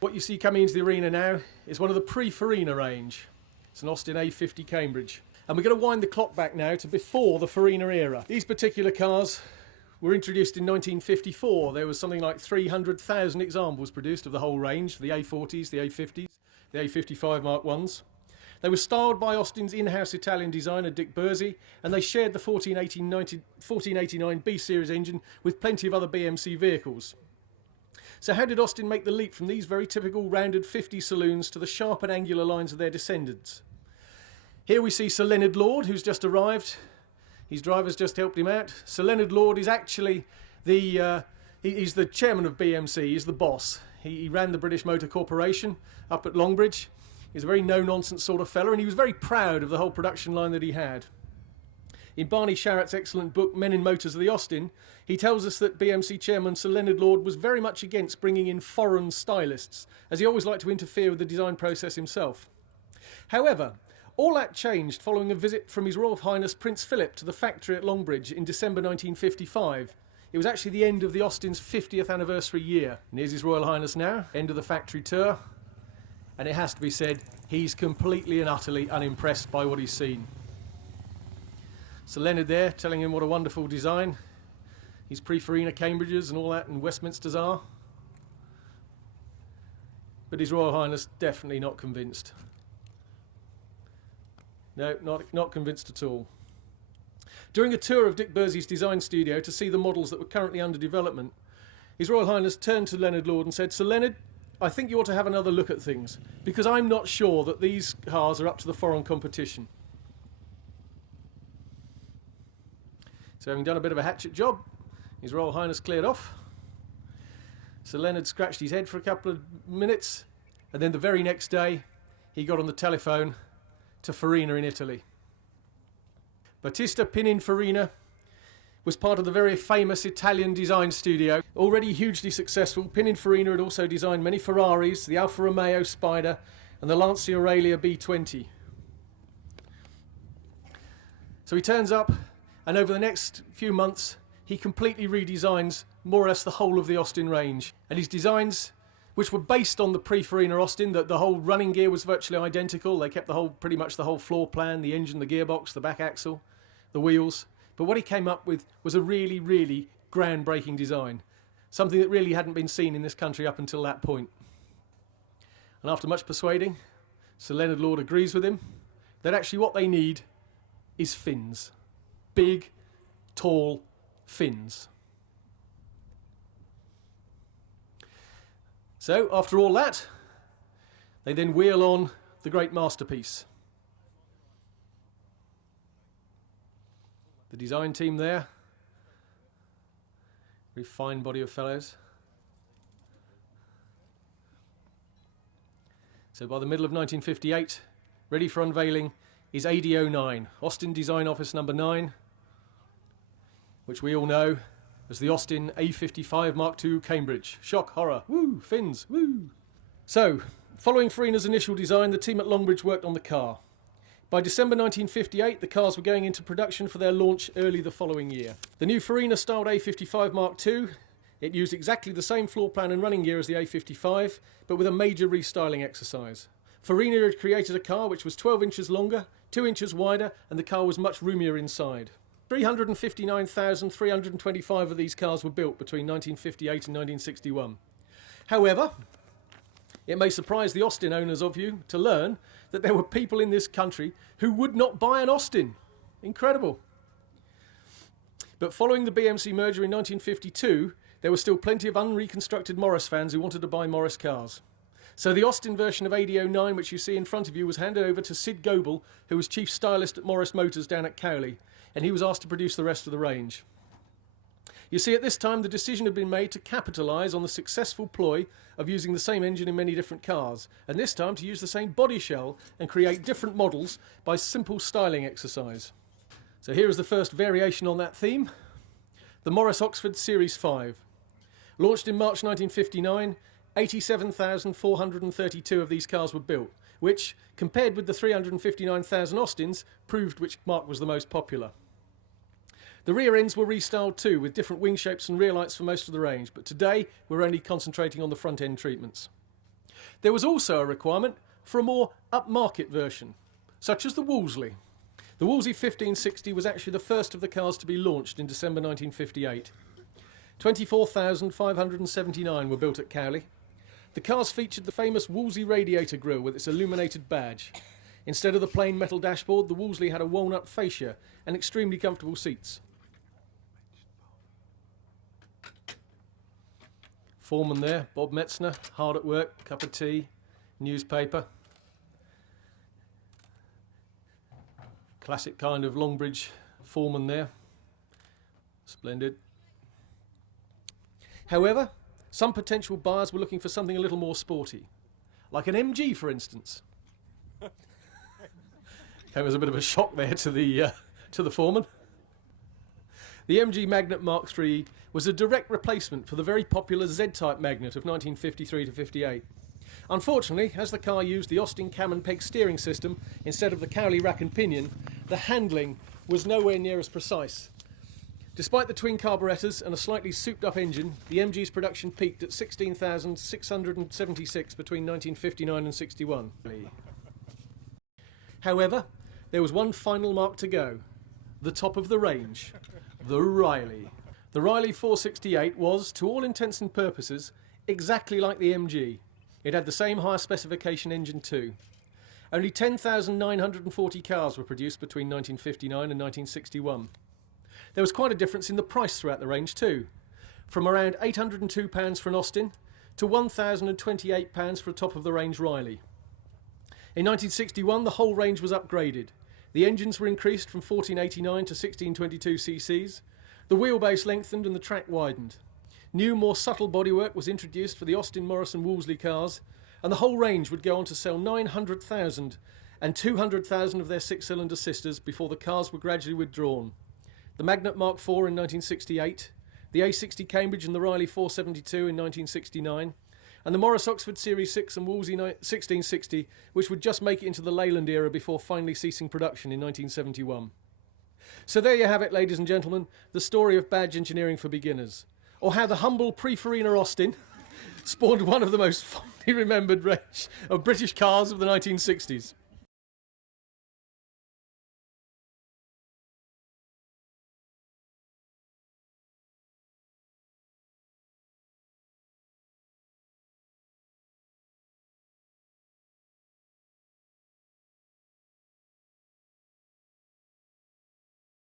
What you see coming into the arena now is one of the pre-Farina range. It's an Austin A50 Cambridge. And we're going to wind the clock back now to before the Farina era. These particular cars were introduced in 1954. There was something like 300,000 examples produced of the whole range, the A40s, the A50s, the A55 Mark Is. They were styled by Austin's in-house Italian designer Dick Bursey, and they shared the 1489 B-Series engine with plenty of other BMC vehicles. So how did Austin make the leap from these very typical rounded 50 saloons to the sharp and angular lines of their descendants? Here we see Sir Leonard Lord, who's just arrived. His driver's just helped him out. Sir Leonard Lord is actually he's the chairman of BMC, he's the boss. He ran the British Motor Corporation up at Longbridge. He's a very no-nonsense sort of fella, and he was very proud of the whole production line that he had. In Barney Sharratt's excellent book, Men in Motors of the Austin, he tells us that BMC chairman Sir Leonard Lord was very much against bringing in foreign stylists, as he always liked to interfere with the design process himself. However, all that changed following a visit from His Royal Highness Prince Philip to the factory at Longbridge in December 1955. It was actually the end of the Austin's 50th anniversary year. And here's His Royal Highness now, end of the factory tour. And it has to be said, he's completely and utterly unimpressed by what he's seen. Sir Leonard there, telling him what a wonderful design his pre-Farina Cambridges and all that and Westminsters are. But His Royal Highness definitely not convinced. No, not convinced at all. During a tour of Dick Bursey's design studio to see the models that were currently under development, His Royal Highness turned to Leonard Lord and said, "Sir Leonard, I think you ought to have another look at things, because I'm not sure that these cars are up to the foreign competition." So having done a bit of a hatchet job, His Royal Highness cleared off. Sir Leonard scratched his head for a couple of minutes, and then the very next day he got on the telephone to Farina in Italy. Battista Pininfarina was part of the very famous Italian design studio. Already hugely successful, Pininfarina had also designed many Ferraris, the Alfa Romeo Spider and the Lancia Aurelia B20. So he turns up, and over the next few months he completely redesigns more or less the whole of the Austin range. And his designs, which were based on the pre-Farina Austin, that the whole running gear was virtually identical. They kept pretty much the whole floor plan, the engine, the gearbox, the back axle, the wheels. But what he came up with was a really, really groundbreaking design. Something that really hadn't been seen in this country up until that point. And after much persuading, Sir Leonard Lord agrees with him that actually what they need is fins. Big, tall fins. So, after all that, they then wheel on the great masterpiece. The design team there, very fine body of fellows. So by the middle of 1958, ready for unveiling is AD09, Austin Design Office number 9, which we all know as the Austin A55 Mark II Cambridge. Shock, horror, woo, fins, woo. So, following Farina's initial design, the team at Longbridge worked on the car. By December 1958, the cars were going into production for their launch early the following year. The new Farina-styled A55 Mark II, it used exactly the same floor plan and running gear as the A55, but with a major restyling exercise. Farina had created a car which was 12 inches longer, 2 inches wider, and the car was much roomier inside. 359,325 of these cars were built between 1958 and 1961. However, it may surprise the Austin owners of you to learn that there were people in this country who would not buy an Austin. Incredible. But following the BMC merger in 1952, there were still plenty of unreconstructed Morris fans who wanted to buy Morris cars. So the Austin version of AD09, which you see in front of you, was handed over to Sid Goebel, who was chief stylist at Morris Motors down at Cowley, and he was asked to produce the rest of the range. You see, at this time the decision had been made to capitalise on the successful ploy of using the same engine in many different cars, and this time to use the same body shell and create different models by simple styling exercise. So here is the first variation on that theme, the Morris Oxford Series 5. Launched in March 1959, 87,432 of these cars were built, which, compared with the 359,000 Austins, proved which marque was the most popular. The rear ends were restyled too, with different wing shapes and rear lights for most of the range, but today we're only concentrating on the front end treatments. There was also a requirement for a more upmarket version, such as the Wolseley. The Wolseley 1560 was actually the first of the cars to be launched in December 1958. 24,579 were built at Cowley. The cars featured the famous Wolseley radiator grille with its illuminated badge. Instead of the plain metal dashboard, the Wolseley had a walnut fascia and extremely comfortable seats. Foreman there, Bob Metzner, hard at work, cup of tea, newspaper. Classic kind of Longbridge foreman there. Splendid. However, some potential buyers were looking for something a little more sporty, like an MG, for instance. That was a bit of a shock there to the foreman. The MG Magnet Mark III was a direct replacement for the very popular Z-Type Magnet of 1953 to 58. Unfortunately, as the car used the Austin cam and peg steering system instead of the Cowley rack and pinion, the handling was nowhere near as precise. Despite the twin carburettors and a slightly souped-up engine, the MG's production peaked at 16,676 between 1959 and 61. However, there was one final mark to go. The top of the range. The Riley. The Riley 468 was, to all intents and purposes, exactly like the MG. It had the same higher specification engine too. Only 10,940 cars were produced between 1959 and 1961. There was quite a difference in the price throughout the range too, from around £802 for an Austin to £1,028 for a top-of-the-range Riley. In 1961, the whole range was upgraded. The engines were increased from 1489 to 1622 cc's, the wheelbase lengthened and the track widened. New, more subtle bodywork was introduced for the Austin Morrison Wolseley cars, and the whole range would go on to sell 900,000 and 200,000 of their six-cylinder sisters before the cars were gradually withdrawn. The Magnet Mark IV in 1968, the A60 Cambridge and the Riley 472 in 1969, and the Morris Oxford Series 6 and Wolseley 1660, which would just make it into the Leyland era before finally ceasing production in 1971. So there you have it, ladies and gentlemen, the story of badge engineering for beginners, or how the humble pre-Farina Austin spawned one of the most fondly remembered range of British cars of the 1960s.